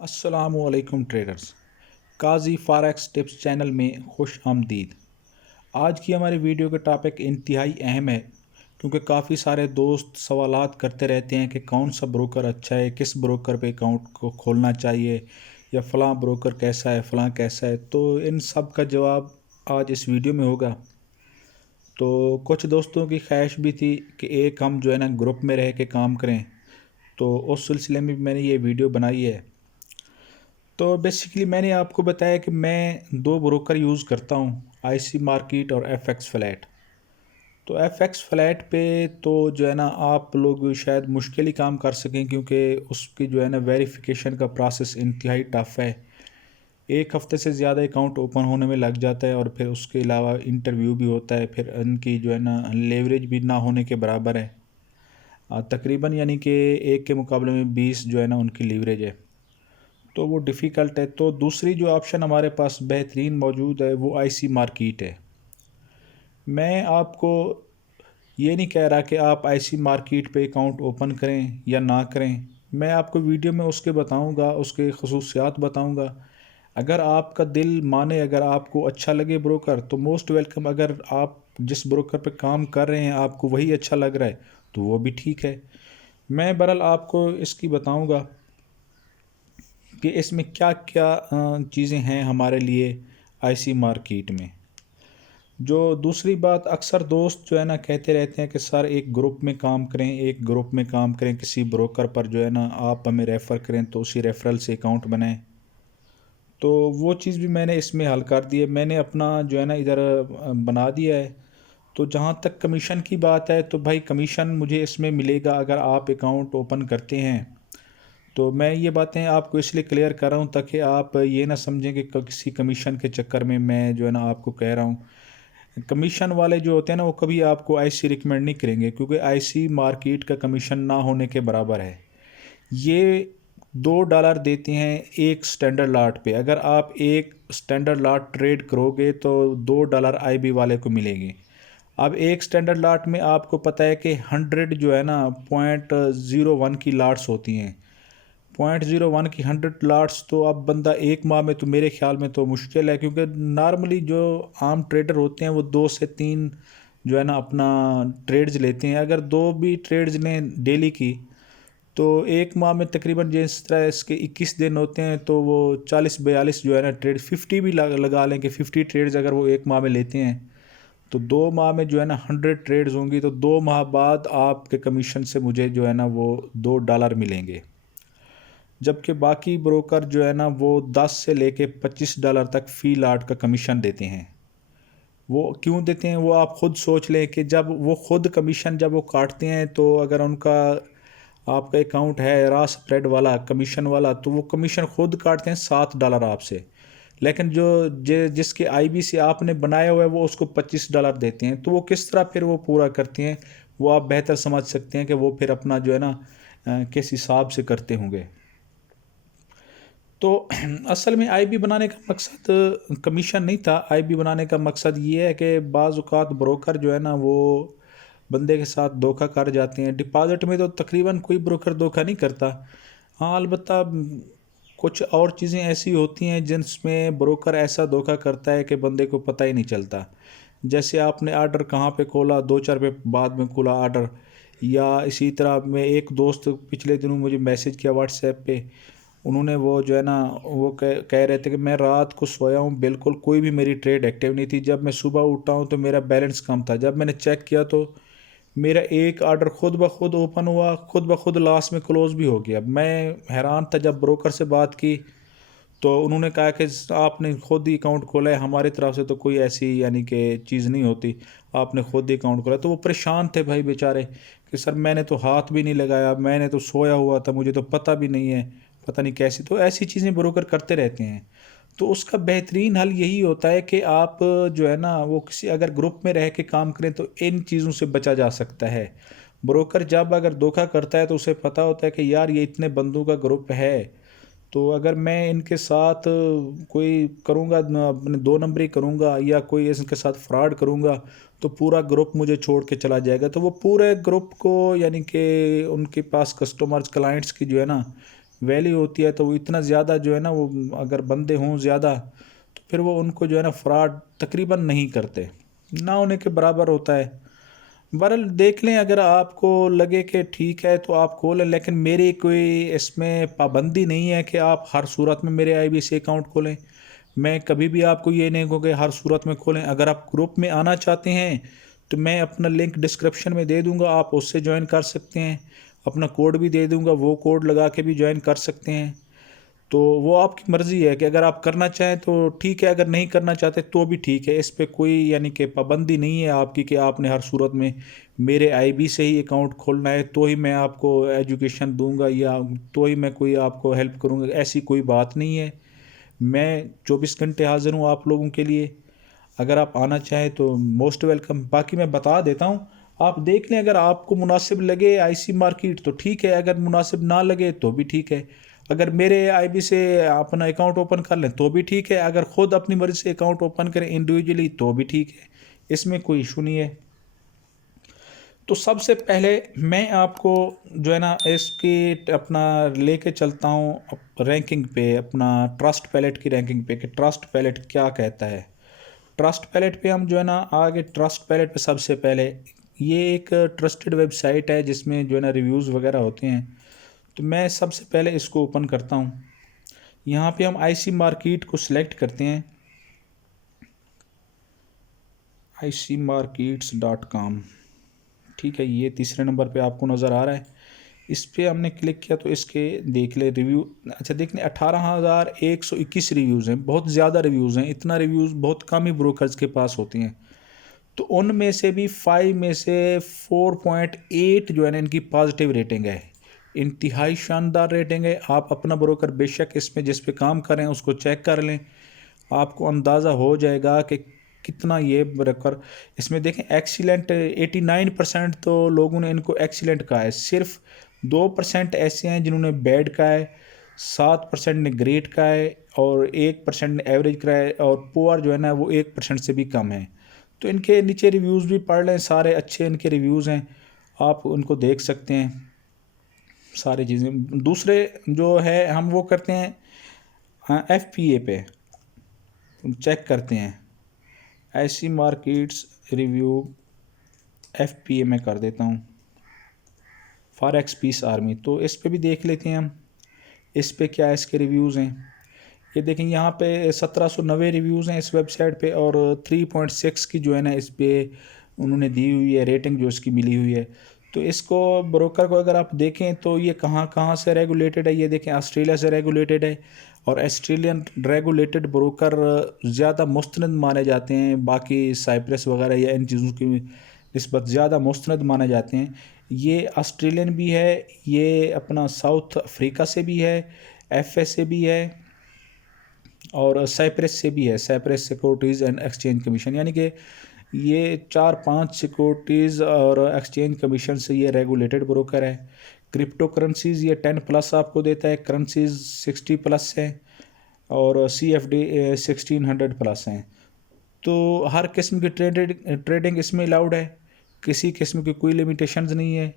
अस्सलामुअलैकुम ट्रेडर्स। काजी forex tips channel में खुश आमदीद। आज की हमारी वीडियो का टॉपिक इंतहाई अहम है, क्योंकि काफ़ी सारे दोस्त सवालात करते रहते हैं कि कौन सा ब्रोकर अच्छा है, किस ब्रोकर पे अकाउंट को खोलना चाहिए, या फ़लाँ ब्रोकर कैसा है, फ़लाँ कैसा है। तो इन सब का जवाब आज इस वीडियो में होगा। तो कुछ दोस्तों की ख्वाहिश भी थी कि एक हम जो है ना ग्रुप में रह के काम करें, तो उस सिलसिले में मैंने ये वीडियो बनाई है। तो बेसिकली मैंने आपको बताया कि मैं दो ब्रोकर यूज़ करता हूँ, आईसी मार्केट और एफएक्स फ्लैट। तो एफएक्स फ्लैट पे तो जो है ना आप लोग शायद मुश्किल ही काम कर सकें, क्योंकि उसकी जो है ना वेरिफिकेशन का प्रोसेस इंतहाई टफ़ है। एक हफ़्ते से ज़्यादा अकाउंट ओपन होने में लग जाता है, और फिर उसके अलावा इंटरव्यू भी होता है। फिर इनकी जो है ना लेवरेज भी ना होने के बराबर है। तकरीबन यानी कि एक के मुकाबले में 20 जो है ना उनकी लीवरेज है, तो वो डिफ़िकल्ट है। तो दूसरी जो ऑप्शन हमारे पास बेहतरीन मौजूद है वो आईसी मार्केट है। मैं आपको ये नहीं कह रहा कि आप आईसी मार्केट पे अकाउंट ओपन करें या ना करें। मैं आपको वीडियो में उसके बताऊंगा, उसके खसूसियात बताऊंगा। अगर आपका दिल माने, अगर आपको अच्छा लगे ब्रोकर, तो मोस्ट वेलकम। अगर आप जिस ब्रोकर पे काम कर रहे हैं आपको वही अच्छा लग रहा है, तो वो भी ठीक है। मैं बहरहाल आपको इसकी बताऊंगा कि इसमें क्या क्या चीज़ें हैं हमारे लिए आईसी मार्केट में। जो दूसरी बात, अक्सर दोस्त जो है ना कहते रहते हैं कि सर एक ग्रुप में काम करें, एक ग्रुप में काम करें, किसी ब्रोकर पर जो है ना आप हमें रेफ़र करें तो उसी रेफरल से अकाउंट बनाएं। तो वो चीज़ भी मैंने इसमें हल कर दी है। मैंने अपना जो है ना इधर बना दिया है। तो जहाँ तक कमीशन की बात है, तो भाई कमीशन मुझे इसमें मिलेगा अगर आप अकाउंट ओपन करते हैं। तो मैं ये बातें आपको इसलिए क्लियर कर रहा हूँ ताकि आप ये ना समझें कि किसी कमीशन के चक्कर में मैं जो है ना आपको कह रहा हूँ। कमीशन वाले जो होते हैं ना वो कभी आपको आईसी रिकमेंड नहीं करेंगे, क्योंकि आईसी मार्केट का कमीशन ना होने के बराबर है। ये $2 देते हैं एक स्टैंडर्ड लॉट पे। अगर आप एक स्टैंडर्ड लॉट ट्रेड करोगे तो $2 आईबी वाले को मिलेंगे। अब एक स्टैंडर्ड लॉट में आपको पता है कि 100 जो है ना 0.01 की लॉट्स होती हैं। 0.01 की 100 लॉट्स, तो अब बंदा एक माह में, तो मेरे ख्याल में तो मुश्किल है, क्योंकि नॉर्मली जो आम ट्रेडर होते हैं वो 2 से 3 जो है ना अपना ट्रेड्स लेते हैं। अगर दो भी ट्रेड्स लें डेली की, तो एक माह में तकरीबन जिस तरह इसके 21 दिन होते हैं, तो वो 40-42 जो है ना ट्रेड 50 भी लगा लें कि 50 ट्रेड्स अगर वो एक माह में लेते हैं, तो 2 माह में जो है ना 100 ट्रेड्स होंगी। तो 2 माह बाद आपके कमीशन से मुझे जो है ना वो $2 मिलेंगे। जबकि बाकी ब्रोकर जो है ना वो 10 से लेके $25 तक फ़ी लॉट का कमीशन देते हैं। वो क्यों देते हैं वो आप ख़ुद सोच लें कि जब वो ख़ुद कमीशन जब वो काटते हैं, तो अगर उनका आपका अकाउंट है रा स्प्रेड वाला कमीशन वाला, तो वो कमीशन ख़ुद काटते हैं $7 आपसे। लेकिन जो जिसके आईबी से आपने बनाया हुआ है वो उसको $25 देते हैं। तो वो किस तरह फिर वो पूरा करते हैं, वो आप बेहतर समझ सकते हैं कि वो फिर अपना जो है ना किस हिसाब से करते होंगे। तो असल में आईबी बनाने का मकसद कमीशन नहीं था। आईबी बनाने का मकसद ये है कि बाज़ औक़ात ब्रोकर जो है ना वो बंदे के साथ धोखा कर जाते हैं। डिपॉज़िट में तो तकरीबन कोई ब्रोकर धोखा नहीं करता। हाँ, अलबत्ता कुछ और चीज़ें ऐसी होती हैं जिनमें ब्रोकर ऐसा धोखा करता है कि बंदे को पता ही नहीं चलता। जैसे आपने ऑर्डर कहाँ पे खोला, 2-4 पे बाद में खुला ऑर्डर। या इसी तरह मैं एक दोस्त पिछले दिनों मुझे मैसेज किया व्हाट्सएप पे। उन्होंने वो जो है ना वो कह कह रहे थे कि मैं रात को सोया हूँ, बिल्कुल कोई भी मेरी ट्रेड एक्टिव नहीं थी। जब मैं सुबह उठा हूँ तो मेरा बैलेंस कम था। जब मैंने चेक किया तो मेरा एक ऑर्डर खुद ब खुद ओपन हुआ, खुद ब खुद लास्ट में क्लोज़ भी हो गया। मैं हैरान था। जब ब्रोकर से बात की तो उन्होंने कहा कि आपने खुद ही अकाउंट खोला है, हमारी तरफ से तो कोई ऐसी यानी कि चीज़ नहीं होती, आपने खुद ही अकाउंट खोला। तो वो परेशान थे भाई बेचारे कि सर मैंने तो हाथ भी नहीं लगाया, मैंने तो सोया हुआ था, मुझे तो पता भी नहीं है, पता नहीं कैसी। तो ऐसी चीज़ें ब्रोकर करते रहते हैं। तो उसका बेहतरीन हल यही होता है कि आप जो है ना वो किसी अगर ग्रुप में रह के काम करें तो इन चीज़ों से बचा जा सकता है। ब्रोकर जब अगर धोखा करता है तो उसे पता होता है कि यार ये इतने बंदों का ग्रुप है, तो अगर मैं इनके साथ कोई करूँगा न अपने 2 नंबरी करूँगा या कोई इनके साथ फ्रॉड करूँगा, तो पूरा ग्रुप मुझे छोड़ के चला जाएगा। तो वो पूरे ग्रुप को यानी कि उनके पास कस्टमर्स क्लाइंट्स की जो है ना वैल्यू होती है तो वो इतना ज़्यादा जो है ना, वो अगर बंदे हों ज़्यादा तो फिर वो उनको जो है ना फ्रॉड तकरीबन नहीं करते, ना होने के बराबर होता है। बहरहाल देख लें, अगर आपको लगे कि ठीक है तो आप खोलें, लेकिन मेरी कोई इसमें पाबंदी नहीं है कि आप हर सूरत में मेरे आईबीसी अकाउंट खोलें। मैं कभी भी आपको ये नहीं कहूँगा हर सूरत में खोलें। अगर आप ग्रुप में आना चाहते हैं तो मैं अपना लिंक डिस्क्रिप्शन में दे दूँगा, आप उससे ज्वाइन कर सकते हैं। अपना कोड भी दे दूँगा, वो कोड लगा के भी ज्वाइन कर सकते हैं। तो वो आपकी मर्ज़ी है कि अगर आप करना चाहें तो ठीक है, अगर नहीं करना चाहते तो भी ठीक है। इस पे कोई यानी कि पाबंदी नहीं है आपकी कि आपने हर सूरत में मेरे आईबी से ही अकाउंट खोलना है तो ही मैं आपको एजुकेशन दूंगा या तो ही मैं कोई आपको हेल्प करूंगा, ऐसी कोई बात नहीं है। मैं 24 घंटे हाज़िर हूँ आप लोगों के लिए। अगर आप आना चाहें तो मोस्ट वेलकम। बाकी मैं बता देता हूँ, आप देख लें, अगर आपको मुनासिब लगे आईसी मार्केट तो ठीक है, अगर मुनासिब ना लगे तो भी ठीक है। अगर मेरे आईबी से अपना अकाउंट ओपन कर लें तो भी ठीक है, अगर ख़ुद अपनी मर्ज़ी से अकाउंट ओपन करें इंडिविजुअली तो भी ठीक है, इसमें कोई इशू नहीं है। तो सबसे पहले मैं आपको जो है ना इसकी अपना लेके चलता हूँ रैंकिंग पे, अपना ट्रस्ट पैलेट की रैंकिंग पे कि ट्रस्ट पैलेट क्या कहता है। ट्रस्ट पैलेट पे हम जो है ना आगे, ट्रस्ट पैलेट पे सबसे पहले ये एक ट्रस्टेड वेबसाइट है जिसमें जो है ना रिव्यूज़ वगैरह होते हैं। तो मैं सबसे पहले इसको ओपन करता हूँ। यहाँ पे हम आईसी मार्केट को सिलेक्ट करते हैं, icmarkets.com। ठीक है, ये तीसरे नंबर पे आपको नज़र आ रहा है। इस पर हमने क्लिक किया तो इसके देख ले रिव्यू। अच्छा देख लें, 18,121 रिव्यूज़ हैं, बहुत ज़्यादा रिव्यूज़ हैं। इतना रिव्यूज़ बहुत कम ही ब्रोकर्स के पास होते हैं। तो उनमें से भी 5 में से 4.8 जो है ना इनकी पॉजिटिव रेटिंग है। इंतहाई शानदार रेटिंग है। आप अपना ब्रोकर बेशक इसमें जिस पे काम कर रहे हैं उसको चेक कर लें, आपको अंदाज़ा हो जाएगा कि कितना ये ब्रोकर इसमें देखें। एक्सीलेंट 89% तो लोगों ने इनको एक्सीलेंट कहा है, सिर्फ 2% ऐसे हैं जिन्होंने बैड कहा है, 7% ने ग्रेट कहा है और 1% ने एवरेज कहा है, और पुअर जो है ना वो 1% से भी कम है। तो इनके नीचे रिव्यूज़ भी पढ़ लें, सारे अच्छे इनके रिव्यूज़ हैं, आप उनको देख सकते हैं सारी चीज़ें। दूसरे जो है हम वो करते हैं FPA पे चेक करते हैं। ऐसी मार्केट्स रिव्यू FPA में कर देता हूँ, फॉरेक्स पीस आर्मी। तो इस पे भी देख लेते हैं हम, इस पे क्या इसके रिव्यूज़ हैं। ये देखें, यहाँ पे 1790 रिव्यूज़ हैं इस वेबसाइट पे, और 3.6 की जो है ना इस पे उन्होंने दी हुई है रेटिंग, जो इसकी मिली हुई है। तो इसको ब्रोकर को अगर आप देखें तो ये कहाँ कहाँ से रेगुलेटेड है, ये देखें ऑस्ट्रेलिया से रेगुलेटेड है, और ऑस्ट्रेलियन रेगुलेटेड ब्रोकर ज़्यादा मुस्तनद माने जाते हैं, बाकी साइप्रस वगैरह या इन चीज़ों की निस्बत ज़्यादा मुस्तनद माने जाते हैं। ये ऑस्ट्रेलियन भी है, ये अपना साउथ अफ्रीका से भी है, FA से भी है, और साइप्रस से भी है, Cyprus securities and exchange commission. यानी कि ये 4-5 सिक्योरिटीज़ और एक्सचेंज कमीशन से ये रेगुलेटेड ब्रोकर है। क्रिप्टो करेंसीज़ ये 10+ आपको देता है, करेंसीज़ 60+ है, और CFD 1600+ हैं। तो हर किस्म की ट्रेडिंग इसमें अलाउड है, किसी किस्म की कोई लिमिटेशंस नहीं है।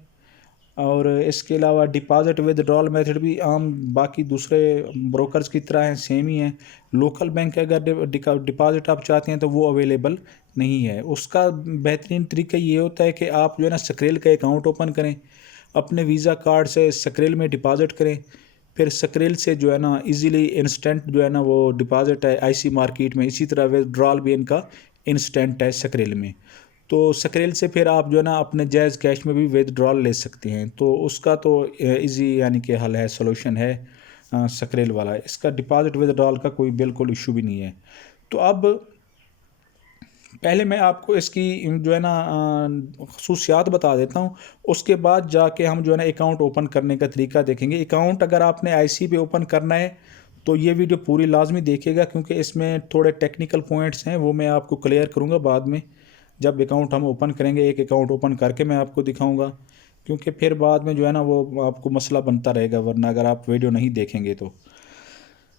और इसके अलावा डिपॉज़िट विदड्रॉल मेथड भी आम बाकी दूसरे ब्रोकर्स की तरह हैं, सेम ही हैं। लोकल बैंक अगर डिपॉज़िट आप चाहते हैं तो वो अवेलेबल नहीं है। उसका बेहतरीन तरीका ये होता है कि आप जो है ना स्क्रेल का अकाउंट ओपन करें, अपने वीज़ा कार्ड से स्क्रेल में डिपॉज़िट करें, फिर स्क्रेल से जो है ना इजीली इंस्टेंट जो है ना वो डिपॉज़िट है आईसी मार्केट में, इसी तरह विदड्रॉल भी इनका इंस्टेंट है स्क्रेल में। तो स्क्रेल से फिर आप जो है ना अपने जायज़ कैश में भी विदड्रॉल ले सकते हैं। तो उसका तो इजी यानी कि हल है, सोल्यूशन है स्क्रेल वाला। इसका डिपॉज़िट विदड्रॉल का कोई बिल्कुल इशू भी नहीं है। तो अब पहले मैं आपको इसकी जो है ना खसूसियात बता देता हूँ, उसके बाद जाके हम जो है ना अकाउंट ओपन करने का तरीका देखेंगे। अकाउंट अगर आपने आईसी पे ओपन करना है तो ये वीडियो पूरी लाजमी देखिएगा, क्योंकि इसमें थोड़े टेक्निकल पॉइंट्स हैं, वो मैं आपको क्लियर करूँगा बाद में जब अकाउंट हम ओपन करेंगे। एक अकाउंट ओपन करके मैं आपको दिखाऊँगा, क्योंकि फिर बाद में जो है ना वो आपको मसला बनता रहेगा वरना अगर आप वीडियो नहीं देखेंगे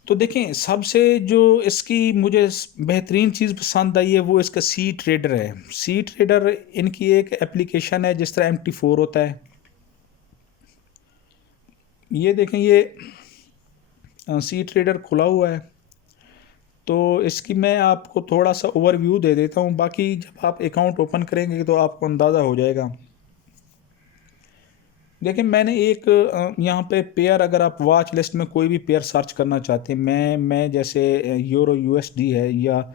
तो देखें, सबसे जो इसकी मुझे बेहतरीन चीज़ पसंद आई है वो इसका सी ट्रेडर है। सी ट्रेडर इनकी एक एप्लीकेशन है, जिस तरह MT4 होता है। ये देखें, ये सी ट्रेडर खुला हुआ है, तो इसकी मैं आपको थोड़ा सा ओवरव्यू दे देता हूँ। बाकी जब आप अकाउंट ओपन करेंगे तो आपको अंदाज़ा हो जाएगा। देखिए मैंने एक यहाँ पे पेयर, अगर आप वॉच लिस्ट में कोई भी पेयर सर्च करना चाहते हैं, मैं जैसे यूरो यूएसडी है या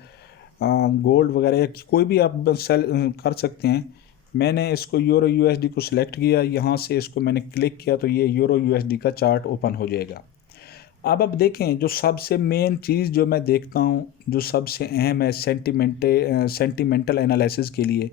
गोल्ड वगैरह या कोई भी आप सेल कर सकते हैं। मैंने इसको यूरो यूएसडी को सिलेक्ट किया, यहाँ से इसको मैंने क्लिक किया तो ये यूरो यूएसडी का चार्ट ओपन हो जाएगा। अब देखें, जो सबसे मेन चीज़ जो मैं देखता हूँ, जो सबसे अहम है सेंटिमेंटल एनालिसिस के लिए,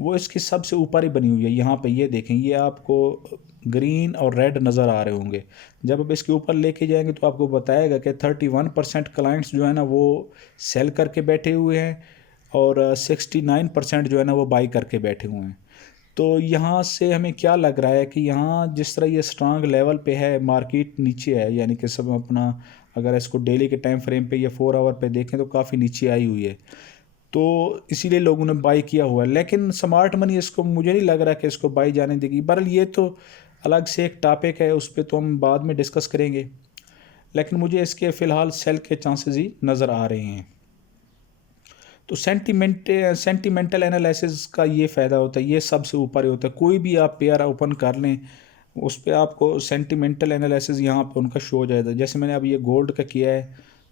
वो इसकी सबसे ऊपर ही बनी हुई है। यहाँ पे ये देखें, ये आपको ग्रीन और रेड नज़र आ रहे होंगे। जब आप इसके ऊपर लेके जाएंगे तो आपको बताएगा कि 31% क्लाइंट्स जो है ना वो सेल करके बैठे हुए हैं और 69% जो है ना वो बाई करके बैठे हुए हैं। तो यहाँ से हमें क्या लग रहा है कि यहाँ जिस तरह ये स्ट्रांग लेवल पे है, मार्केट नीचे है, यानी कि सब अपना, अगर इसको डेली के टाइम फ्रेम पे या 4 आवर पे देखें तो काफ़ी नीचे आई हुई है, तो इसीलिए लोगों ने बाई किया हुआ है। लेकिन स्मार्ट मनी इसको, मुझे नहीं लग रहा कि इसको बाई जाने देगी। बहरहाल ये तो अलग से एक टॉपिक है, उस पर तो हम बाद में डिस्कस करेंगे, लेकिन मुझे इसके फ़िलहाल सेल के चांसेस ही नज़र आ रहे हैं। तो सेंटिमेंटल एनालिसिस का ये फ़ायदा होता है, ये सबसे ऊपर ही होता है। कोई भी आप पेयर ओपन कर लें, उस पर आपको सेंटिमेंटल एनालिसिस यहाँ पे उनका शो हो जाएगा। जैसे मैंने अब ये गोल्ड का किया है,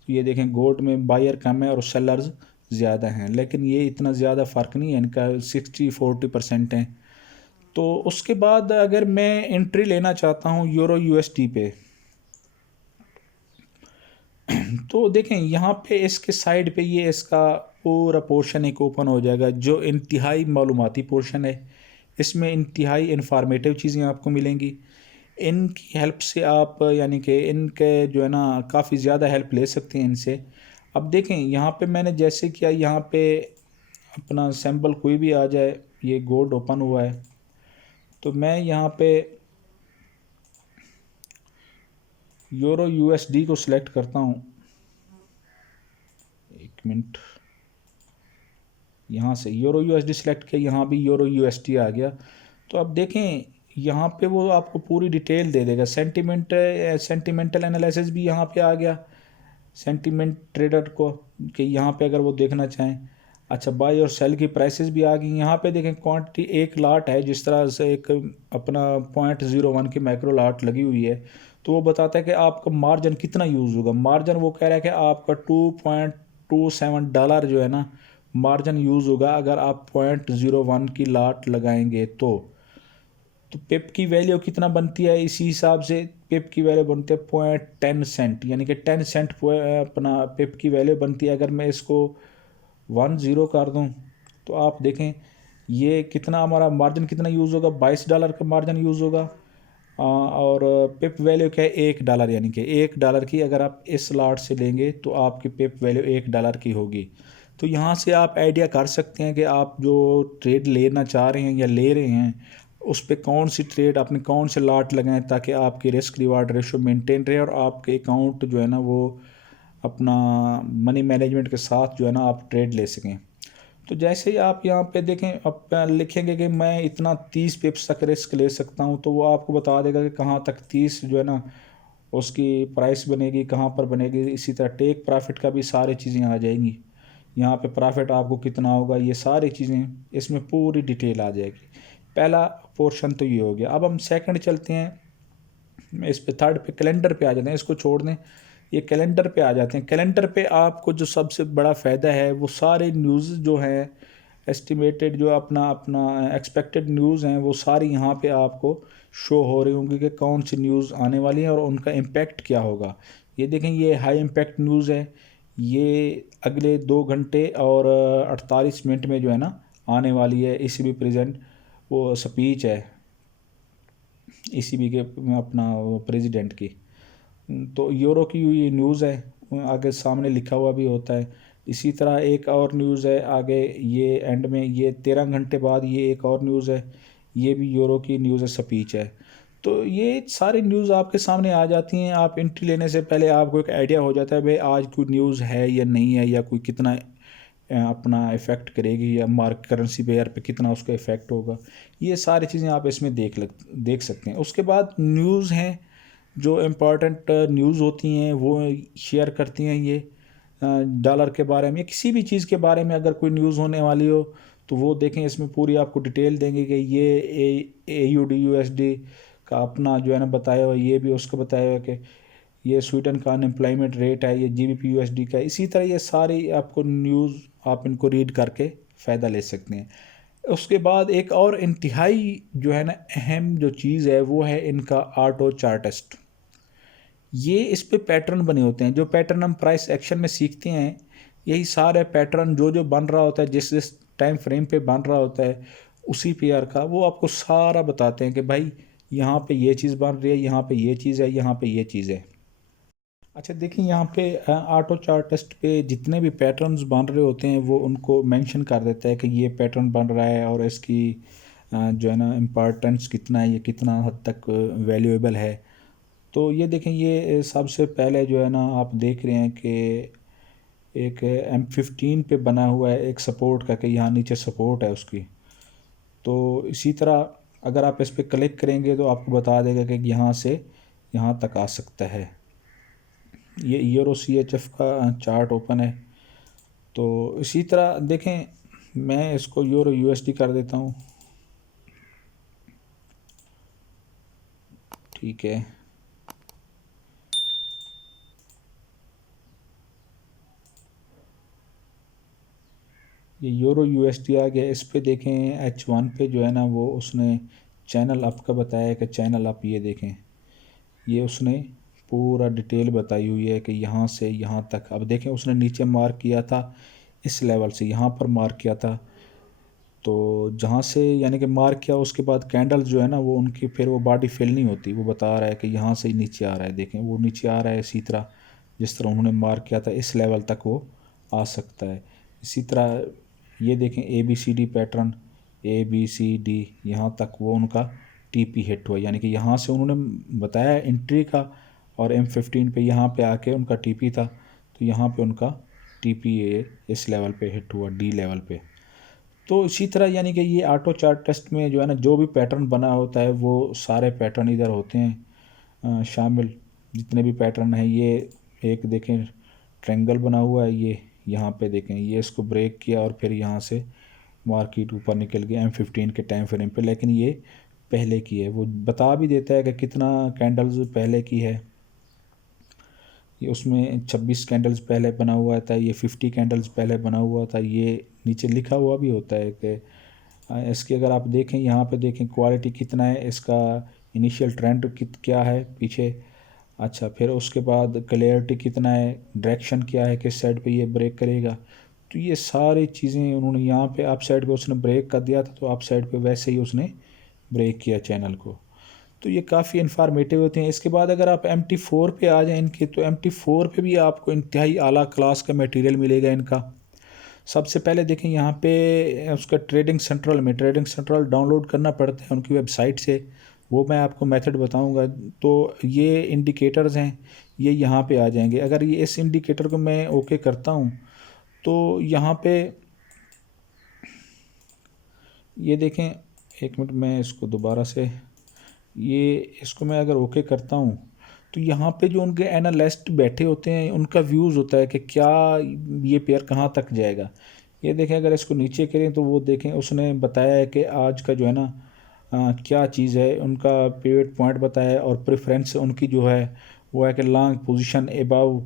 तो ये देखें गोल्ड में बायर कम है और सेलर्स ज़्यादा हैं, लेकिन ये इतना ज़्यादा फ़र्क नहीं है, इनका 60-40% है। तो उसके बाद अगर मैं एंट्री लेना चाहता हूँ यूरो यूएसडी पे, तो देखें यहाँ पे इसके साइड पे ये इसका पूरा पोर्शन एक ओपन हो जाएगा, जो इंतहाई मालूमाती पोर्शन है। इसमें इंतहाई इंफॉर्मेटिव चीज़ें आपको मिलेंगी। इनकी हेल्प से आप, यानी कि इनके जो है ना, काफ़ी ज़्यादा हेल्प ले सकते हैं इनसे। अब देखें यहाँ पे मैंने जैसे किया, यहाँ पे अपना सैम्पल कोई भी आ जाए, ये गोल्ड ओपन हुआ है, तो मैं यहाँ पे यूरो यूएसडी को सिलेक्ट करता हूँ। एक मिनट, यहाँ से यूरो यूएसडी सेलेक्ट किया, यहाँ भी यूरो यूएसडी आ गया। तो अब देखें यहाँ पे वो आपको पूरी डिटेल दे देगा। सेंटिमेंटल एनालिसिस भी यहाँ पे आ गया सेंटिमेंट ट्रेडर को, कि यहाँ पे अगर वो देखना चाहें। अच्छा, बाई और सेल की प्राइसेस भी आ गई। यहाँ पे देखें क्वांटिटी, एक लाट है, जिस तरह से एक अपना 0.01 की मैक्रो लाट लगी हुई है, तो वो बताता है कि आपका मार्जिन कितना यूज़ होगा। मार्जिन वो कह रहा है कि आपका $2.27 जो है ना मार्जिन यूज़ होगा अगर आप 0.01 की लाट लगाएंगे। तो पिप की वैल्यू कितना बनती है, इसी हिसाब से पिप की वैल्यू बनती है 0.10 यानी कि 10 सेंट अपना पिप की वैल्यू बनती है। अगर मैं इसको 10 कर दूं तो आप देखें ये कितना, हमारा मार्जिन कितना यूज़ होगा, $22 का मार्जिन यूज़ होगा। और पिप वैल्यू क्या है, $1, यानी कि $1 की अगर आप इस लाट से लेंगे तो आपकी पिप वैल्यू $1 की होगी। तो यहाँ से आप आइडिया कर सकते हैं कि आप जो ट्रेड लेना चाह रहे हैं या ले रहे हैं, उस पर कौन सी ट्रेड, आपने कौन से लाट लगाएं, ताकि आपकी रिस्क रिवार्ड रेशो मेंटेन रहे और आपके अकाउंट जो है ना वो अपना मनी मैनेजमेंट के साथ जो है ना आप ट्रेड ले सकें। तो जैसे ही आप यहाँ पे देखें, आप लिखेंगे कि मैं इतना 30 पिप्स तक रिस्क ले सकता हूँ, तो वो आपको बता देगा कि कहाँ तक 30 जो है ना उसकी प्राइस बनेगी, कहाँ पर बनेगी। इसी तरह टेक प्रॉफिट का भी सारी चीज़ें आ जाएंगी। यहाँ पे प्रॉफिट आपको कितना होगा, ये सारी चीज़ें इसमें पूरी डिटेल आ जाएगी। पहला पोर्शन तो ये हो गया। अब हम सेकंड चलते हैं, इस पे थर्ड पे कैलेंडर पे आ जाते हैं, इसको छोड़ दें, ये कैलेंडर पे आ जाते हैं। कैलेंडर पे आपको जो सबसे बड़ा फ़ायदा है, वो सारे न्यूज़ जो हैं एस्टिमेटेड, जो अपना अपना एक्सपेक्टेड न्यूज़ हैं, वो सारी यहाँ पे आपको शो हो रही होंगी कि कौन सी न्यूज़ आने वाली है और उनका इम्पेक्ट क्या होगा। ये देखें, ये हाई इम्पेक्ट न्यूज़ है, ये अगले 2 घंटे और 48 मिनट में जो है ना आने वाली है। ECB प्रेजेंट वो स्पीच है ECB के अपना प्रेसिडेंट की, तो यूरो की ये न्यूज़ है, आगे सामने लिखा हुआ भी होता है। इसी तरह एक और न्यूज़ है आगे, ये एंड में, ये 13 घंटे बाद ये एक और न्यूज़ है, ये भी यूरो की न्यूज़ है, स्पीच है। तो ये सारी न्यूज़ आपके सामने आ जाती हैं। आप एंट्री लेने से पहले आपको एक आइडिया हो जाता है भाई आज कोई न्यूज़ है या नहीं है, या कोई कितना अपना इफ़ेक्ट करेगी, या मार्क करेंसी पेयर पे कितना उसका इफ़ेक्ट होगा। ये सारी चीज़ें आप इसमें देख सकते हैं। उसके बाद न्यूज़ हैं जो इम्पोर्टेंट न्यूज़ होती हैं वो शेयर करती हैं ये डॉलर के बारे में या किसी भी चीज़ के बारे में अगर कोई न्यूज़ होने वाली हो तो वो देखें, इसमें पूरी आपको डिटेल देंगे कि ये AUD USD का अपना जो है ना बताया हुआ, ये भी उसका बताया हुआ कि ये स्वीडन का अनएम्प्लॉयमेंट रेट है, ये GBP USD का। इसी तरह ये सारी आपको न्यूज़ आप इनको रीड करके फ़ायदा ले सकते हैं। उसके बाद एक और इंतहाई जो है ना अहम जो चीज़ है वो है इनका ऑटो चार्टिस्ट। ये इस पे पैटर्न बने होते हैं, जो पैटर्न हम प्राइस एक्शन में सीखते हैं, यही सारे पैटर्न जो जो बन रहा होता है, जिस जिस टाइम फ्रेम पे बन रहा होता है उसी पेयर का, वो आपको सारा बताते हैं कि भाई यहाँ पे ये चीज़ बन रही है, यहाँ पे ये चीज़ है, यहाँ पे ये चीज़ है। अच्छा देखिए, यहाँ पे ऑटो चार्टिस्ट पे जितने भी पैटर्न्स बन रहे होते हैं वो उनको मेंशन कर देता है कि ये पैटर्न बन रहा है और इसकी जो है ना इम्पोर्टेंस कितना है, ये कितना हद तक वैल्यूएबल है। तो ये देखें, ये सबसे पहले जो है ना आप देख रहे हैं कि एक M15 पे बना हुआ है एक सपोर्ट का, कि यहाँ नीचे सपोर्ट है उसकी। तो इसी तरह अगर आप इस पर क्लिक करेंगे तो आपको बता देगा कि यहाँ से यहाँ तक आ सकता है। ये यूरो CHF का चार्ट ओपन है। तो इसी तरह देखें, मैं इसको यूरो USD कर देता हूँ, ठीक है। ये यूरो USD आ गया। इस पे देखें H1 पे जो है ना वो उसने चैनल अप का बताया है कि चैनल अप, ये देखें ये उसने पूरा डिटेल बताई हुई है कि यहाँ से यहाँ तक। अब देखें उसने नीचे मार्क किया था इस लेवल से, यहाँ पर मार्क किया था, तो जहाँ से यानी कि मार्क किया उसके बाद कैंडल्स जो है ना वो उनकी फिर वो बॉडी फिल नहीं होती, वो बता रहा है कि यहाँ से ही नीचे आ रहा है। देखें वो नीचे आ रहा है इसी तरह जिस तरह उन्होंने मार्क किया था, इस लेवल तक वो आ सकता है। इसी तरह ये देखें ABCD पैटर्न, ABCD यहाँ तक वो उनका TP हिट हुआ, यानी कि यहाँ से उन्होंने बताया एंट्री का, और M15 पे यहाँ पे आके उनका TP था, तो यहाँ पे उनका TP इस लेवल पे हिट हुआ, D लेवल पे। तो इसी तरह यानी कि ये ऑटो चार्ट टेस्ट में जो है ना जो भी पैटर्न बना होता है वो सारे पैटर्न इधर होते हैं शामिल, जितने भी पैटर्न हैं। ये एक देखें ट्रायंगल बना हुआ है, ये यहाँ पे देखें, ये इसको ब्रेक किया और फिर यहाँ से मार्केट ऊपर निकल गया M15 के टाइम फ्रेम पे, लेकिन ये पहले की है। वो बता भी देता है कि कितना कैंडल्स पहले की है। ये उसमें 26 कैंडल्स पहले बना हुआ था, ये 50 कैंडल्स पहले बना हुआ था, ये नीचे लिखा हुआ भी होता है कि इसकी अगर आप देखें, यहाँ पे देखें क्वालिटी कितना है इसका, इनिशियल ट्रेंड क्या है पीछे। अच्छा, फिर उसके बाद क्लियरिटी कितना है, डायरेक्शन क्या है, किस साइड पे ये ब्रेक करेगा। तो ये सारी चीज़ें उन्होंने यहाँ पे अप साइड पे उसने ब्रेक कर दिया था, तो अप साइड पे वैसे ही उसने ब्रेक किया चैनल को। तो ये काफ़ी इन्फॉर्मेटिव होते हैं। इसके बाद अगर आप MT4 पे आ जाएं इनके, तो MT4 पे भी आपको इंतहाई आला क्लास का मटेरियल मिलेगा इनका। सबसे पहले देखें यहाँ पे उसका ट्रेडिंग सेंट्रल डाउनलोड करना पड़ता है उनकी वेबसाइट से, वो मैं आपको मेथड बताऊंगा। तो ये इंडिकेटर्स हैं, ये यहाँ पे आ जाएंगे। अगर ये इस इंडिकेटर को मैं ओके करता हूँ तो यहाँ पे ये देखें, एक मिनट मैं इसको दोबारा से, ये इसको मैं अगर ओके करता हूँ तो यहाँ पे जो उनके एनालिस्ट बैठे होते हैं उनका व्यूज़ होता है कि क्या ये पेयर कहाँ तक जाएगा। ये देखें, अगर इसको नीचे करें तो वो देखें उसने बताया है कि आज का जो है ना क्या चीज़ है, उनका पिवट पॉइंट बताया है, और प्रेफरेंस उनकी जो है वो है कि लॉन्ग पोजीशन एबव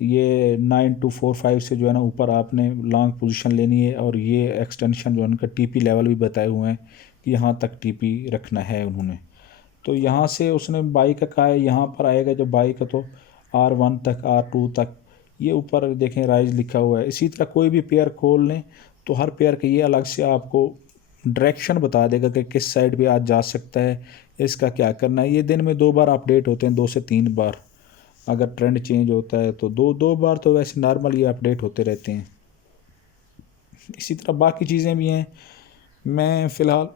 ये 9245 से जो है ना ऊपर आपने लॉन्ग पोजीशन लेनी है। और ये एक्सटेंशन जो है उनका TP लेवल भी बताए हुए हैं कि यहाँ तक TP रखना है उन्होंने। तो यहाँ से उसने बाई का कहा है, यहाँ पर आएगा जब बाई का तो R1 तक, R2 तक, ये ऊपर देखें राइज लिखा हुआ है। इसी तरह कोई भी पेयर खोल लें तो हर पेयर के ये अलग से आपको डायरेक्शन बता देगा कि किस साइड पे आज जा सकता है, इसका क्या करना है। ये दिन में 2 बार अपडेट होते हैं, 2 से 3 बार। अगर ट्रेंड चेंज होता है तो 2 बार, तो वैसे नॉर्मल ये अपडेट होते रहते हैं। इसी तरह बाकी चीज़ें भी हैं, मैं फ़िलहाल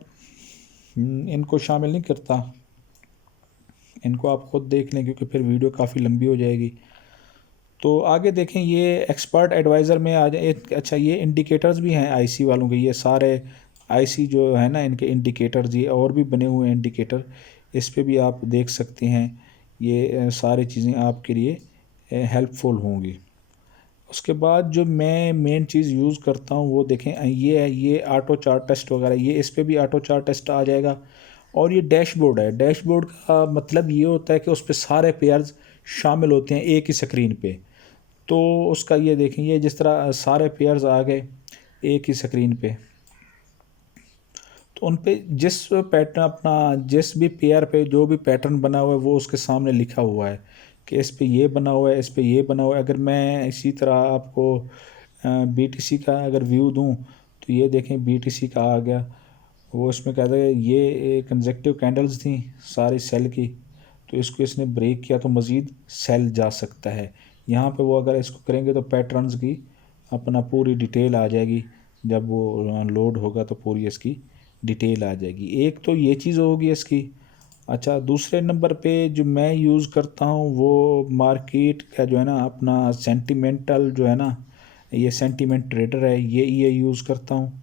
इनको शामिल नहीं करता, इनको आप खुद देख लें क्योंकि फिर वीडियो काफ़ी लंबी हो जाएगी। तो आगे देखें, ये एक्सपर्ट एडवाइज़र में आ जाए। अच्छा, ये इंडिकेटर्स भी हैं IC वालों के, ये सारे IC जो है ना इनके इंडिकेटर्स, ये और भी बने हुए हैं इंडिकेटर, इस पे भी आप देख सकते हैं। ये सारी चीज़ें आपके लिए हेल्पफुल होंगी। उसके बाद जो मैं मेन चीज़ यूज़ करता हूँ वो देखें, ये है, ये ऑटो चार्ट टेस्ट वगैरह, ये इस पे भी ऑटो चार्ट टेस्ट आ जाएगा। और ये डैशबोर्ड है। डैशबोर्ड का मतलब ये होता है कि उस पे सारे पेयर्स शामिल होते हैं एक ही स्क्रीन पे। तो उसका ये देखें, ये जिस तरह सारे पेयर्स आ गए एक ही स्क्रीन पे, तो उन पे जिस पैटर्न अपना, जिस भी पेयर पे जो भी पैटर्न बना हुआ है वो उसके सामने लिखा हुआ है कि इस पे ये बना हुआ है, इस पे ये बना हुआ है। अगर मैं इसी तरह आपको बीटीसी का अगर व्यू दूं तो ये देखें बीटीसी का आ गया। वो इसमें कहता है ये कंजेक्टिव कैंडल्स थी सारी सेल की, तो इसको इसने ब्रेक किया तो मज़ीद सेल जा सकता है। यहाँ पे वो अगर इसको करेंगे तो पैटर्न्स की अपना पूरी डिटेल आ जाएगी। जब वो लोड होगा तो पूरी इसकी डिटेल आ जाएगी। एक तो ये चीज़ होगी इसकी। अच्छा, दूसरे नंबर पे जो मैं यूज़ करता हूँ वो मार्केट का जो है ना अपना सेंटिमेंटल जो है ना, ये सेंटिमेंट ट्रेडर है, ये यूज़ करता हूँ।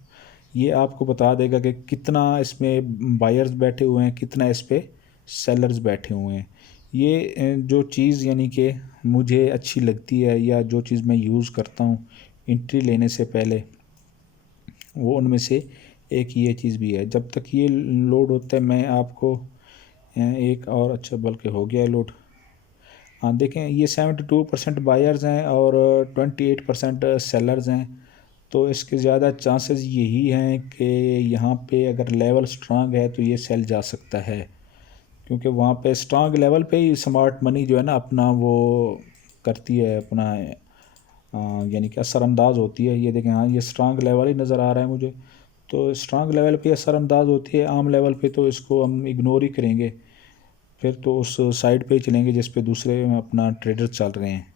ये आपको बता देगा कि कितना इसमें बायर्स बैठे हुए हैं, कितना इस पे सेलर्स बैठे हुए हैं। ये जो चीज़ यानी कि मुझे अच्छी लगती है या जो चीज़ मैं यूज़ करता हूँ एंट्री लेने से पहले, वो उनमें से एक ये चीज़ भी है। जब तक ये लोड होता है मैं आपको एक और, अच्छा बल्कि हो गया है लोड। हाँ देखें, ये 72% बायर्स हैं और 28% सेलर्स हैं। तो इसके ज़्यादा चांसेस यही हैं कि यहाँ पे अगर लेवल स्ट्रांग है तो ये सेल जा सकता है, क्योंकि वहाँ पे स्ट्रांग लेवल पे ही स्मार्ट मनी जो है ना अपना वो करती है अपना, यानी कि असरअंदाज होती है। ये देखें, हाँ ये स्ट्रांग लेवल ही नज़र आ रहा है मुझे। तो स्ट्रांग लेवल पे असरअंदाज होती है, आम लेवल पे तो इसको हम इग्नोर ही करेंगे, फिर तो उस साइड पे ही चलेंगे जिस पे दूसरे अपना ट्रेडर चल रहे हैं।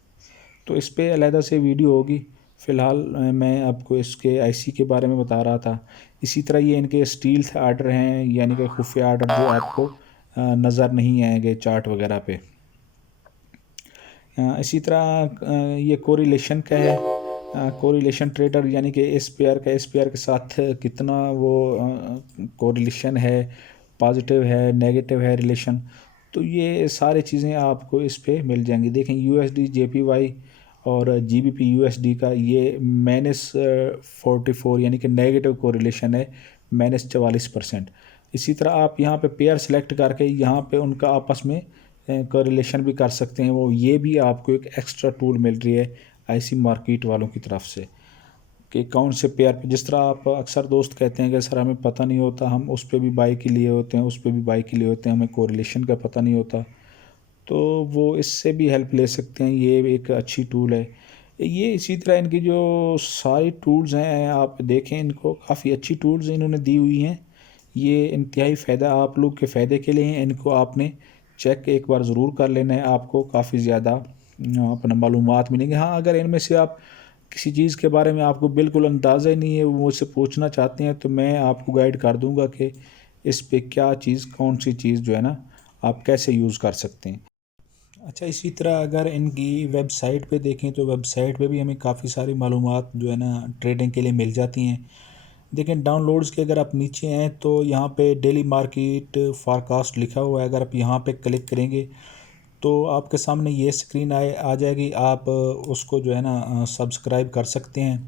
तो इस पे अलहदा से वीडियो होगी। फ़िलहाल मैं आपको इसके आईसी के बारे में बता रहा था। इसी तरह ये इनके स्टील्थ आर्डर हैं, यानी कि खुफिया आर्डर जो आपको नज़र नहीं आएंगे चार्ट वगैरह पे। इसी तरह ये कोरिलेशन का है। कोरिलेशन ट्रेडर यानी कि इस पेयर के साथ कितना वो कोरिलेशन है, पॉजिटिव है नेगेटिव है रिलेशन। तो ये सारी चीज़ें आपको इस पे मिल जाएंगी। देखें यूएसडी जेपीवाई और जीबीपी यूएसडी का ये -44 यानी कि नेगेटिव कोरिलेशन है, -44%। इसी तरह आप यहाँ पे पेयर सेलेक्ट करके यहाँ पे उनका आपस में कोरिलेशन भी कर सकते हैं। वो ये भी आपको एक एक्स्ट्रा टूल मिल रही है आईसी मार्केट वालों की तरफ से कि कौन से पेयर पे, जिस तरह आप अक्सर दोस्त कहते हैं कि सर हमें पता नहीं होता, हम उस पर भी बाई के लिए होते हैं, उस पर भी बाई के लिए होते हैं, हमें कोरिलेशन का पता नहीं होता, तो वो इससे भी हेल्प ले सकते हैं। ये एक अच्छी टूल है। ये इसी तरह इनकी जो सारी टूल्स हैं आप देखें, इनको काफ़ी अच्छी टूल्स इन्होंने दी हुई हैं। ये इंतहाई फ़ायदा आप लोग के फ़ायदे के लिए हैं। इनको आपने चेक एक बार ज़रूर कर लेना है, आपको काफ़ी ज़्यादा अपना मालूमात मिलेंगे। हाँ, अगर इनमें से आप किसी चीज़ के बारे में आपको बिल्कुल अंदाज़ा ही नहीं है, वो मुझसे पूछना चाहते हैं, तो मैं आपको गाइड कर दूंगा कि इस पे क्या चीज़, कौन सी चीज़ जो है ना आप कैसे यूज़ कर सकते हैं। अच्छा, इसी तरह अगर इनकी वेबसाइट पे देखें तो वेबसाइट पे भी हमें काफ़ी सारी मालूमात जो है ना ट्रेडिंग के लिए मिल जाती हैं। देखें डाउनलोड्स के अगर आप नीचे हैं तो यहाँ पे डेली मार्केट फारकास्ट लिखा हुआ है। अगर आप यहाँ पे क्लिक करेंगे तो आपके सामने ये स्क्रीन आ जाएगी। आप उसको जो है ना सब्सक्राइब कर सकते हैं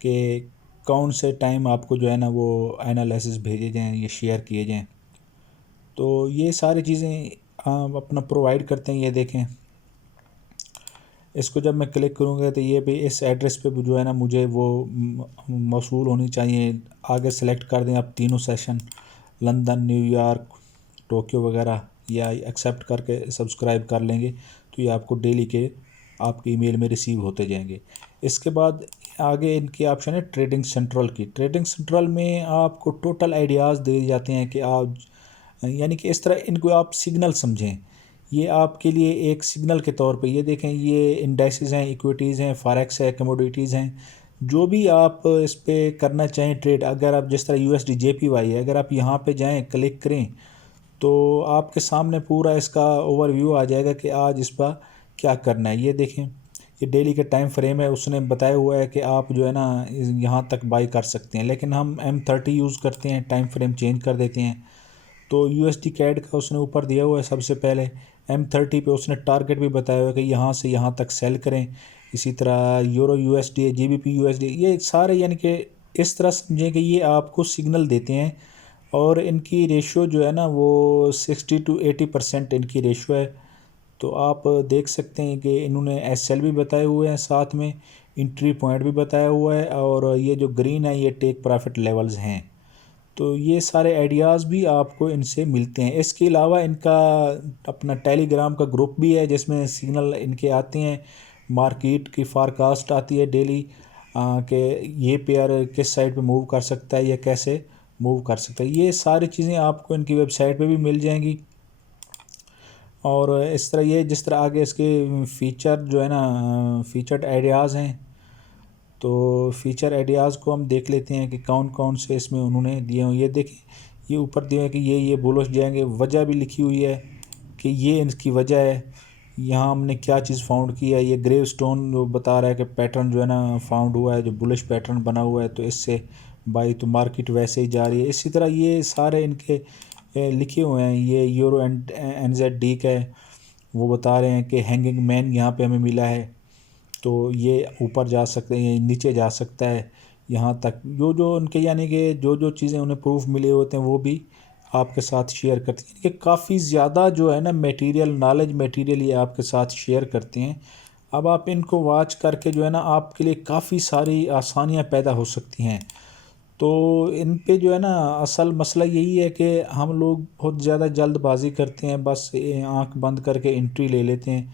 कि कौन से टाइम आपको जो है ना वो एनालिसिस भेजे जाएँ या शेयर किए जाएँ। तो ये सारी चीज़ें आप अपना प्रोवाइड करते हैं। ये देखें, इसको जब मैं क्लिक करूँगा तो ये भी इस एड्रेस पे जो है ना मुझे वो मौसूल होनी चाहिए। आगे सेलेक्ट कर दें आप तीनों सेशन, लंदन, न्यूयॉर्क, टोक्यो वगैरह, या एक्सेप्ट करके सब्सक्राइब कर लेंगे तो ये आपको डेली के आपके ईमेल में रिसीव होते जाएंगे। इसके बाद आगे इनकी ऑप्शन है ट्रेडिंग सेंट्रल की। ट्रेडिंग सेंट्रल में आपको टोटल आइडियाज़ दिए जाते हैं कि आप, यानी कि इस तरह इनको आप सिग्नल समझें। ये आपके लिए एक सिग्नल के तौर पे, ये देखें ये इंडेक्सेस हैं, इक्विटीज़ हैं, फॉरेक्स है, कमोडिटीज़ हैं। जो भी आप इस पे करना चाहें ट्रेड, अगर आप जिस तरह यूएसडी जेपीवाई है, अगर आप यहाँ पे जाएं क्लिक करें तो आपके सामने पूरा इसका ओवरव्यू आ जाएगा कि आज इस पर क्या करना है। ये देखें, ये डेली का टाइम फ्रेम है, उसने बताया हुआ है कि आप जो है ना यहाँ तक बाई कर सकते हैं। लेकिन हम M30 यूज़ करते हैं, टाइम फ्रेम चेंज कर देते हैं। तो USD कैड का उसने ऊपर दिया हुआ है सबसे पहले। M30 पे उसने टारगेट भी बताया हुआ है कि यहाँ से यहाँ तक सेल करें। इसी तरह यूरो USD है, GBP USD, ये सारे यानी कि इस तरह समझें कि ये आपको सिग्नल देते हैं। और इनकी रेशियो जो है ना वो 60 to 80% इनकी रेशियो है। तो आप देख सकते हैं कि इन्होंने SL भी बताए हुए हैं, साथ में इंट्री पॉइंट भी बताया हुआ है, और ये जो ग्रीन है ये टेक प्रॉफिट लेवल्स हैं। तो ये सारे आइडियाज़ भी आपको इनसे मिलते हैं। इसके अलावा इनका अपना टेलीग्राम का ग्रुप भी है जिसमें सिग्नल इनके आते हैं, मार्केट की फारकास्ट आती है डेली कि ये पेयर किस साइड पे मूव कर सकता है या कैसे मूव कर सकता है। ये सारी चीज़ें आपको इनकी वेबसाइट पे भी मिल जाएंगी। और इस तरह ये जिस तरह आगे इसके फ़ीचर जो है ना फ़ीचर्ड आइडियाज़ हैं, तो फ़ीचर आइडियाज़ को हम देख लेते हैं कि कौन कौन से इसमें उन्होंने दिए हुए। ये देखें, ये ऊपर दिए हैं कि ये बुलिश जाएंगे, वजह भी लिखी हुई है कि ये इसकी वजह है। यहाँ हमने क्या चीज़ फाउंड की है, ये ग्रेव स्टोन जो बता रहा है कि पैटर्न जो है ना फाउंड हुआ है, जो बुलिश पैटर्न बना हुआ है, तो इससे बाई तो मार्केट वैसे ही जा रही है। इसी तरह ये सारे इनके लिखे हुए हैं। ये यूरो एंड NZD का है, वो बता रहे हैं कि हैंगिंग मैन यहाँ पे हमें मिला है, तो ये ऊपर जा सकते हैं, नीचे जा सकता है, यहाँ तक जो जो उनके यानी कि जो जो चीज़ें उन्हें प्रूफ मिले होते हैं वो भी आपके साथ शेयर करते हैं। कि काफ़ी ज़्यादा जो है ना मटेरियल, नॉलेज मटेरियल ये आपके साथ शेयर करते हैं। अब आप इनको वॉच करके जो है ना आपके लिए काफ़ी सारी आसानियाँ पैदा हो सकती हैं। तो इन पे जो है ना असल मसला यही है कि हम लोग बहुत ज़्यादा जल्दबाजी करते हैं, बस आंख बंद करके एंट्री ले लेते हैं।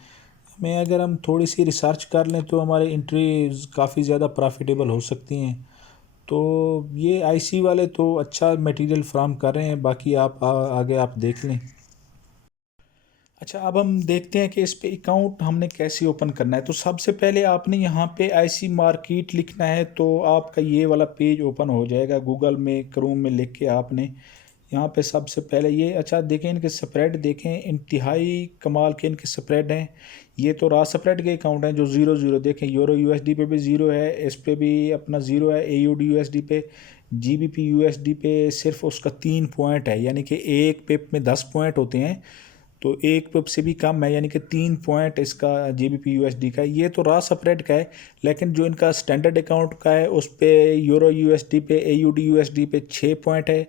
हमें अगर हम थोड़ी सी रिसर्च कर लें तो हमारे एंट्री काफ़ी ज़्यादा प्रॉफिटेबल हो सकती हैं। तो ये IC वाले तो अच्छा मटेरियल फ्राहम कर रहे हैं, बाकी आप आगे आप देख लें। अच्छा, अब हम देखते हैं कि इस पे अकाउंट हमने कैसे ओपन करना है। तो सबसे पहले आपने यहाँ पे IC मार्केट लिखना है, तो आपका ये वाला पेज ओपन हो जाएगा गूगल में, क्रोम में लिख के आपने यहाँ पे सबसे पहले ये, अच्छा देखें इनके स्प्रेड देखें, इंतहाई कमाल के इनके स्प्रेड हैं। ये तो रा स्प्रेड के अकाउंट हैं जो 0 0 देखें, यूरो USD पे भी ज़ीरो है, इस पे भी अपना ज़ीरो है, AUD USD पे, GBP USD पे सिर्फ उसका 3 पॉइंट है, यानी कि एक पिप में 10 पॉइंट होते हैं, तो एक पिप से भी कम है, यानी कि 3 पॉइंट इसका GBP USD का है। ये तो रा स्प्रेड का है, लेकिन जो इनका स्टैंडर्ड अकाउंट का है उस पे यूरो USD पे, AUD USD पे 6 पॉइंट है,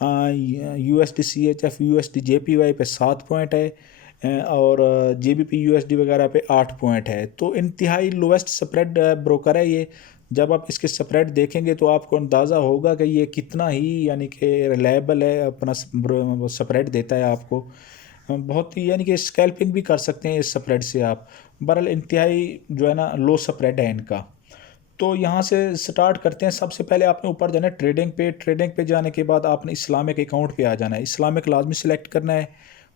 USD CHF USD JPY पे 7 पॉइंट है, और GBP USD वगैरह पे 8 पॉइंट है। तो इंतहाई लोवेस्ट स्प्रेड ब्रोकर है ये। जब आप इसके स्प्रेड देखेंगे तो आपको अंदाज़ा होगा कि ये कितना ही यानी कि रिलायबल है, अपना स्प्रेड देता है आपको। बहुत ही यानी कि स्कैल्पिंग भी कर सकते हैं इस स्प्रेड से आप। बहरहाल इंतहाई जो है ना लो स्प्रेड है इनका। तो यहाँ से स्टार्ट करते हैं। सबसे पहले आपने ऊपर जाना है ट्रेडिंग पे। ट्रेडिंग पे जाने के बाद आपने इस्लामिक अकाउंट पे आ जाना है। इस्लामिक लाजमी सिलेक्ट करना है,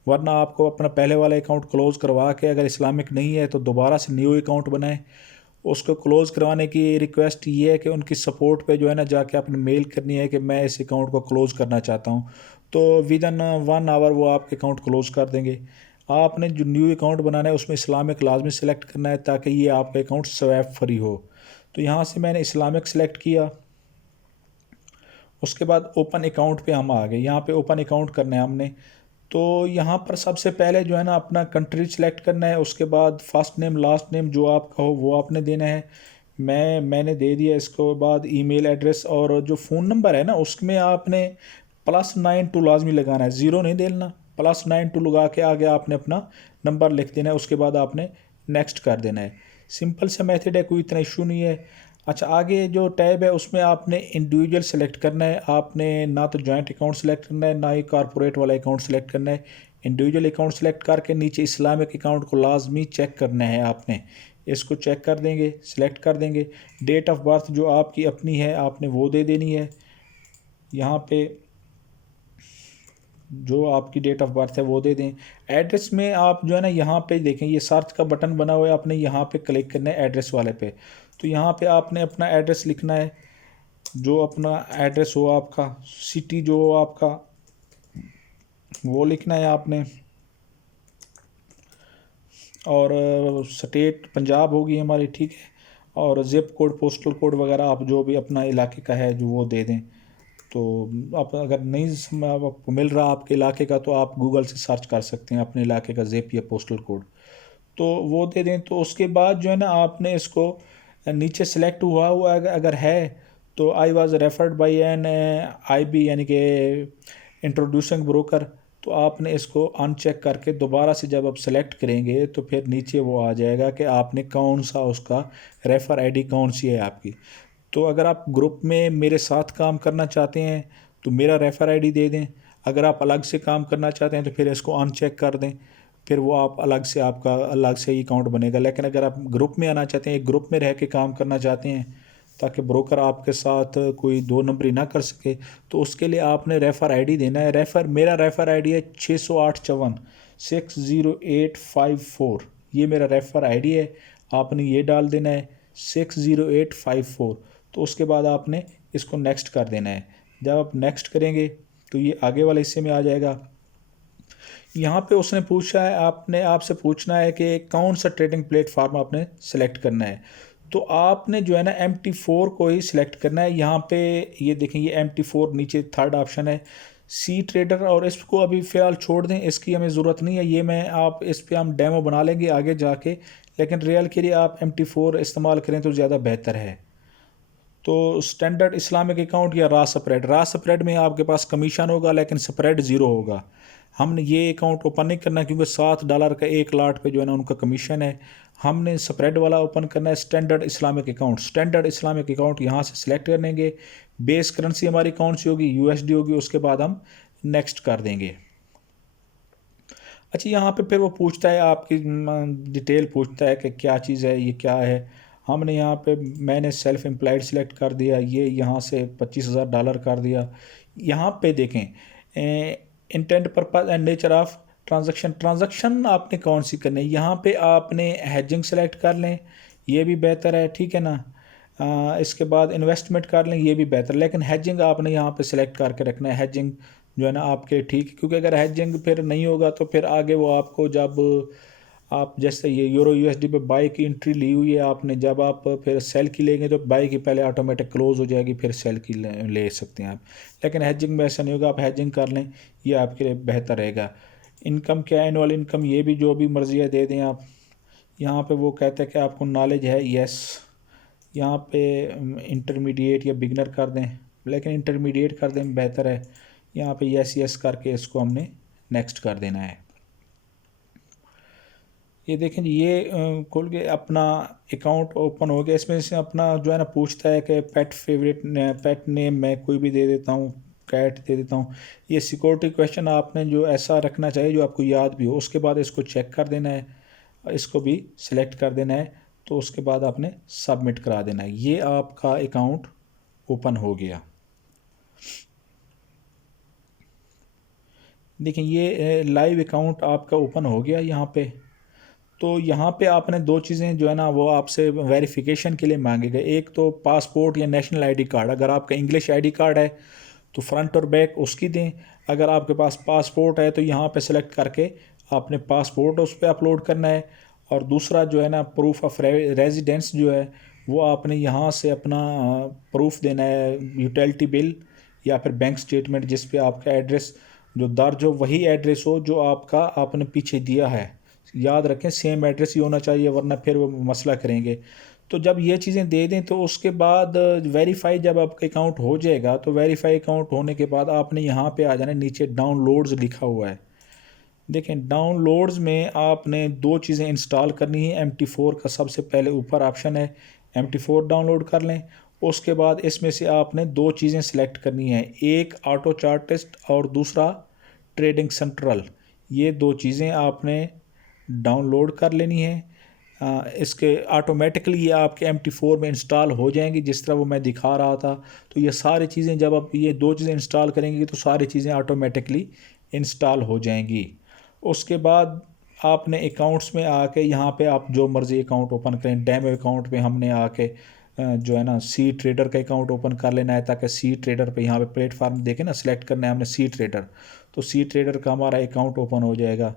वरना आपको अपना पहले वाला अकाउंट क्लोज़ करवा के, अगर इस्लामिक नहीं है तो दोबारा से न्यू अकाउंट बनाएं। उसको क्लोज़ करवाने की रिक्वेस्ट ये है कि उनकी सपोर्ट पे जो है ना जाके आपने मेल करनी है कि मैं इस अकाउंट को क्लोज़ करना चाहता हूँ। तो विद इन 1 आवर वो आपके अकाउंट क्लोज़ कर देंगे। आपने जो न्यू अकाउंट बनाना है उसमें इस्लामिक लाजमी सेलेक्ट करना है ताकि ये आपका अकाउंट स्वैप फ्री हो। तो यहाँ से मैंने इस्लामिक सेलेक्ट किया। उसके बाद ओपन अकाउंट पे हम आ गए। यहाँ पे ओपन अकाउंट करना है हमने। तो यहाँ पर सबसे पहले जो है ना अपना कंट्री सेलेक्ट करना है। उसके बाद फर्स्ट नेम लास्ट नेम जो आपका हो वो आपने देना है। मैंने दे दिया। इसके बाद ईमेल एड्रेस और जो फ़ोन नंबर है ना उसमें आपने +92 लाजमी लगाना है, ज़ीरो नहीं देना। +92 लगा के आगे आपने अपना नंबर लिख देना है। उसके बाद आपने नेक्स्ट कर देना है। सिंपल सा मेथड है, कोई इतना इशू नहीं है। अच्छा, आगे जो टैब है उसमें आपने इंडिविजुअल सेलेक्ट करना है। आपने ना तो जॉइंट अकाउंट सेलेक्ट करना है, ना ही कॉरपोरेट वाला अकाउंट सेलेक्ट करना है। इंडिविजुअल अकाउंट सेलेक्ट करके नीचे इस्लामिक अकाउंट को लाजमी चेक करना है आपने। इसको चेक कर देंगे, सिलेक्ट कर देंगे। डेट ऑफ बर्थ जो आपकी अपनी है आपने वो दे देनी है। यहाँ पे जो आपकी डेट ऑफ बर्थ है वो दे दें। एड्रेस में आप जो है ना यहाँ पे देखें, ये सर्च का बटन बना हुआ है, आपने यहाँ पे क्लिक करना है एड्रेस वाले पे। तो यहाँ पे आपने अपना एड्रेस लिखना है, जो अपना एड्रेस हो आपका, सिटी जो हो आपका वो लिखना है आपने, और स्टेट पंजाब होगी हमारी, ठीक है। और ज़िप कोड, पोस्टल कोड वगैरह आप जो भी अपना इलाके का है जो वो दे दें। तो आप अगर नहीं आपको मिल रहा आपके इलाके का तो आप गूगल से सर्च कर सकते हैं अपने इलाके का ज़िप या पोस्टल कोड, तो वो दे दें। तो उसके बाद जो है ना आपने इसको नीचे सेलेक्ट हुआ हुआ अगर है तो I was referred by an I B यानी कि इंट्रोड्यूसिंग ब्रोकर, तो आपने इसको अनचेक करके दोबारा से जब आप सेलेक्ट करेंगे तो फिर नीचे वो आ जाएगा कि आपने कौन सा उसका रेफ़र आईडी कौन सी है आपकी। तो अगर आप ग्रुप में मेरे साथ काम करना चाहते हैं तो मेरा रेफ़र आईडी दे दें, अगर आप अलग से काम करना चाहते हैं तो फिर इसको अनचेक कर दें, फिर वो आप अलग से आपका अलग से ही अकाउंट बनेगा। लेकिन अगर आप ग्रुप में आना चाहते हैं, एक ग्रुप में रह के काम करना चाहते हैं ताकि ब्रोकर आपके साथ कोई दो नंबरी ना कर सके, तो उसके लिए आपने रेफ़र आईडी देना है। मेरा रेफ़र आईडी है 60854 ये मेरा रेफ़र आईडी है, आपने ये डाल देना है 60854। तो उसके बाद आपने इसको नेक्स्ट कर देना है। जब आप नेक्स्ट करेंगे तो ये आगे वाले हिस्से में आ जाएगा। यहाँ पे उसने पूछा है, आपने आपसे पूछना है कि कौन सा ट्रेडिंग प्लेटफार्म आपने सेलेक्ट करना है। तो आपने जो है ना MT4 को ही सिलेक्ट करना है। यहाँ पे ये देखें, ये MT4 नीचे थर्ड ऑप्शन है सी ट्रेडर, और इसको अभी फ़िलहाल छोड़ दें, इसकी हमें ज़रूरत नहीं है। ये मैं आप इस पर हम डेमो बना लेंगे आगे जाके, लेकिन रियल के लिए आप MT4 इस्तेमाल करें तो ज़्यादा बेहतर है। तो स्टैंडर्ड इस्लामिक अकाउंट या रा स्प्रेड में आपके पास कमीशन होगा लेकिन स्प्रेड ज़ीरो होगा। हमने ये अकाउंट ओपन नहीं करना क्योंकि $7 का एक लाट पे जो है ना उनका कमीशन है। हमने स्प्रेड वाला ओपन करना है standard Islamic account. Standard Islamic account यहाँ से सिलेक्ट कर लेंगे। बेस करेंसी हमारी कौन सी होगी, USD होगी। उसके बाद हम नेक्स्ट कर देंगे। अच्छा, यहाँ पे फिर वो पूछता है आपकी डिटेल पूछता है कि क्या चीज़ है, ये क्या है। हमने यहाँ पे मैंने सेल्फ एम्प्लॉयड सेलेक्ट कर दिया, ये यहाँ से $25,000 कर दिया। यहाँ पे देखें intent purpose and nature of transaction आपने कौन सी करनी है। यहाँ पे आपने हेजिंग सेलेक्ट कर लें, ये भी बेहतर है, ठीक है ना। इसके बाद इन्वेस्टमेंट कर लें, ये भी बेहतर, लेकिन हेजिंग आपने यहाँ पे सेलेक्ट करके रखना है। हेजिंग जो है ना आपके ठीक, क्योंकि अगर हेजिंग फिर नहीं होगा तो फिर आगे वो आपको जब आप जैसे ये यूरो USD पे बाई की एंट्री ली हुई है आपने, जब आप फिर सेल की लेंगे तो बाई की पहले ऑटोमेटिक क्लोज हो जाएगी, फिर सेल की ले सकते हैं आप। लेकिन हेजिंग में ऐसा नहीं होगा, आप हेजिंग कर लें, ये आपके लिए बेहतर रहेगा। इनकम क्या है, एनुअल इनकम, ये भी जो भी मर्जी है दे दें आप। यहाँ पे वो कहते हैं कि आपको नॉलेज है, यस। यहाँ पे इंटरमीडिएट या बिगनर कर दें, लेकिन इंटरमीडिएट कर दें बेहतर है। यहाँ पे यस यस करके इसको हमने नेक्स्ट कर देना है। ये देखें जी, ये खोल के अपना अकाउंट ओपन हो गया। इसमें से अपना जो है ना पूछता है कि पेट नेम मैं कोई भी दे देता हूँ, कैट दे देता हूँ। ये सिक्योरिटी क्वेश्चन आपने जो ऐसा रखना चाहिए जो आपको याद भी हो। उसके बाद इसको चेक कर देना है, इसको भी सिलेक्ट कर देना है। तो उसके बाद आपने सबमिट करा देना है। ये आपका अकाउंट ओपन हो गया। देखिए ये लाइव अकाउंट आपका ओपन हो गया यहाँ पे। तो यहाँ पे आपने दो चीज़ें जो है ना वो आपसे वेरिफिकेशन के लिए मांगेगा। एक तो पासपोर्ट या नेशनल आईडी कार्ड, अगर आपका इंग्लिश आईडी कार्ड है तो फ्रंट और बैक उसकी दें। अगर आपके पास पासपोर्ट है तो यहाँ पे सेलेक्ट करके आपने पासपोर्ट उस पर अपलोड करना है। और दूसरा जो है ना प्रूफ ऑफ रेजिडेंस जो है वो आपने यहाँ से अपना प्रूफ देना है, यूटिलिटी बिल या फिर बैंक स्टेटमेंट जिस पे आपका एड्रेस जो दर्ज हो वही एड्रेस हो जो आपका आपने पीछे दिया है। याद रखें सेम एड्रेस ही होना चाहिए, वरना फिर वो मसला करेंगे। तो जब ये चीज़ें दे दें तो उसके बाद वेरीफाई जब आपका अकाउंट हो जाएगा तो वेरीफाई अकाउंट होने के बाद आपने यहाँ पे आ जाना, नीचे डाउनलोड्स लिखा हुआ है। देखें डाउनलोड्स में आपने दो चीज़ें इंस्टॉल करनी है। MT4 का सबसे पहले ऊपर ऑप्शन है, MT4 डाउनलोड कर लें। उसके बाद इसमें से आपने दो चीज़ें सिलेक्ट करनी है, एक ऑटो चार्टिस्ट और दूसरा ट्रेडिंग सेंट्रल। ये दो चीज़ें आपने डाउनलोड कर लेनी है। इसके ऑटोमेटिकली ये आपके MT4 में इंस्टॉल हो जाएंगी जिस तरह वो मैं दिखा रहा था। तो ये सारी चीज़ें जब आप ये दो चीज़ें इंस्टॉल करेंगे तो सारी चीज़ें ऑटोमेटिकली इंस्टॉल हो जाएंगी। उसके बाद आपने अकाउंट्स में आके यहाँ पे आप जो मर्ज़ी अकाउंट ओपन करें। डेमो अकाउंट में हमने आके जो है ना सी ट्रेडर का अकाउंट ओपन कर लेना है, ताकि सी ट्रेडर पे यहाँ पे प्लेटफार्म देखें ना, सिलेक्ट करना है हमने सी ट्रेडर। तो सी ट्रेडर का हमारा अकाउंट ओपन हो जाएगा।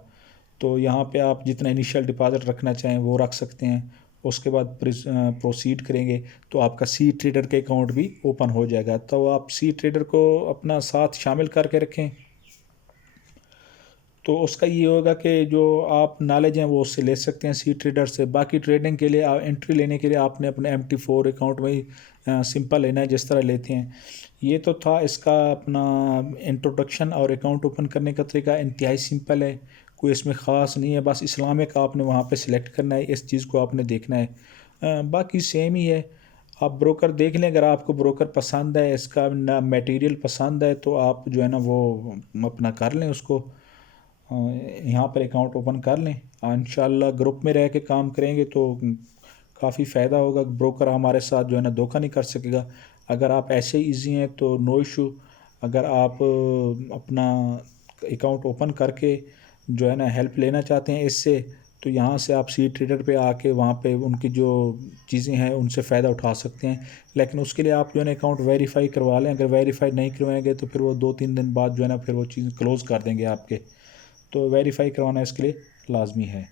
तो यहाँ पे आप जितना इनिशियल डिपॉजिट रखना चाहें वो रख सकते हैं। उसके बाद प्रोसीड करेंगे तो आपका सी ट्रेडर के अकाउंट भी ओपन हो जाएगा। तो आप सी ट्रेडर को अपना साथ शामिल करके रखें, तो उसका ये होगा कि जो आप नॉलेज हैं वो उससे ले सकते हैं सी ट्रेडर से। बाकी ट्रेडिंग के लिए एंट्री लेने के लिए आपने अपने MT4 अकाउंट में ही सिंपल लेना है जिस तरह लेते हैं। ये तो था इसका अपना इंट्रोडक्शन, और अकाउंट ओपन करने का तरीका इंतहाई सिंपल है, कोई इसमें ख़ास नहीं है। बस इस्लामिक आपने वहाँ पे सिलेक्ट करना है, इस चीज़ को आपने देखना है, बाकी सेम ही है। आप ब्रोकर देख लें, अगर आपको ब्रोकर पसंद है, इसका ना मटेरियल पसंद है, तो आप जो है ना वो अपना कर लें उसको, यहाँ पर अकाउंट ओपन कर लें। इंशाल्लाह ग्रुप में रह के काम करेंगे तो काफ़ी फ़ायदा होगा। ब्रोकर हमारे साथ जो है ना धोखा नहीं कर सकेगा। अगर आप ऐसे ईजी हैं तो नो इशू। अगर आप अपना अकाउंट ओपन करके जो है ना हेल्प लेना चाहते हैं इससे, तो यहाँ से आप सी ट्रेडर पे आके वहाँ पे उनकी जो चीज़ें हैं उनसे फ़ायदा उठा सकते हैं। लेकिन उसके लिए आप जो है ना अकाउंट वेरीफाई करवा लें। अगर वेरीफाई नहीं करवाएंगे तो फिर वो 2-3 दिन बाद जो है ना फिर वो चीज़ क्लोज़ कर देंगे आपके। तो वेरीफाई करवाना इसके लिए लाजमी है।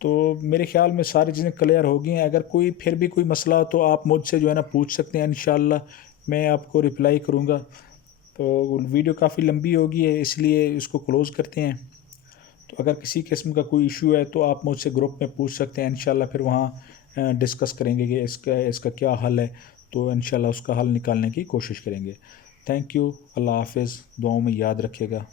तो मेरे ख्याल में सारी चीज़ें क्लियर हो गई हैं। अगर कोई फिर भी कोई मसला हो तो आप मुझसे जो है ना पूछ सकते हैं, इंशाल्लाह मैं आपको रिप्लाई करूँगा। तो वीडियो काफ़ी लंबी हो गई है, इसलिए इसको क्लोज़ करते हैं। तो अगर किसी किस्म का कोई इशू है तो आप मुझसे ग्रुप में पूछ सकते हैं, इंशाल्लाह फिर वहाँ डिस्कस करेंगे कि इसका इसका क्या हल है। तो इंशाल्लाह उसका हल निकालने की कोशिश करेंगे। Thank you. अल्लाह हाफ़िज़। दुआओं में याद रखिएगा।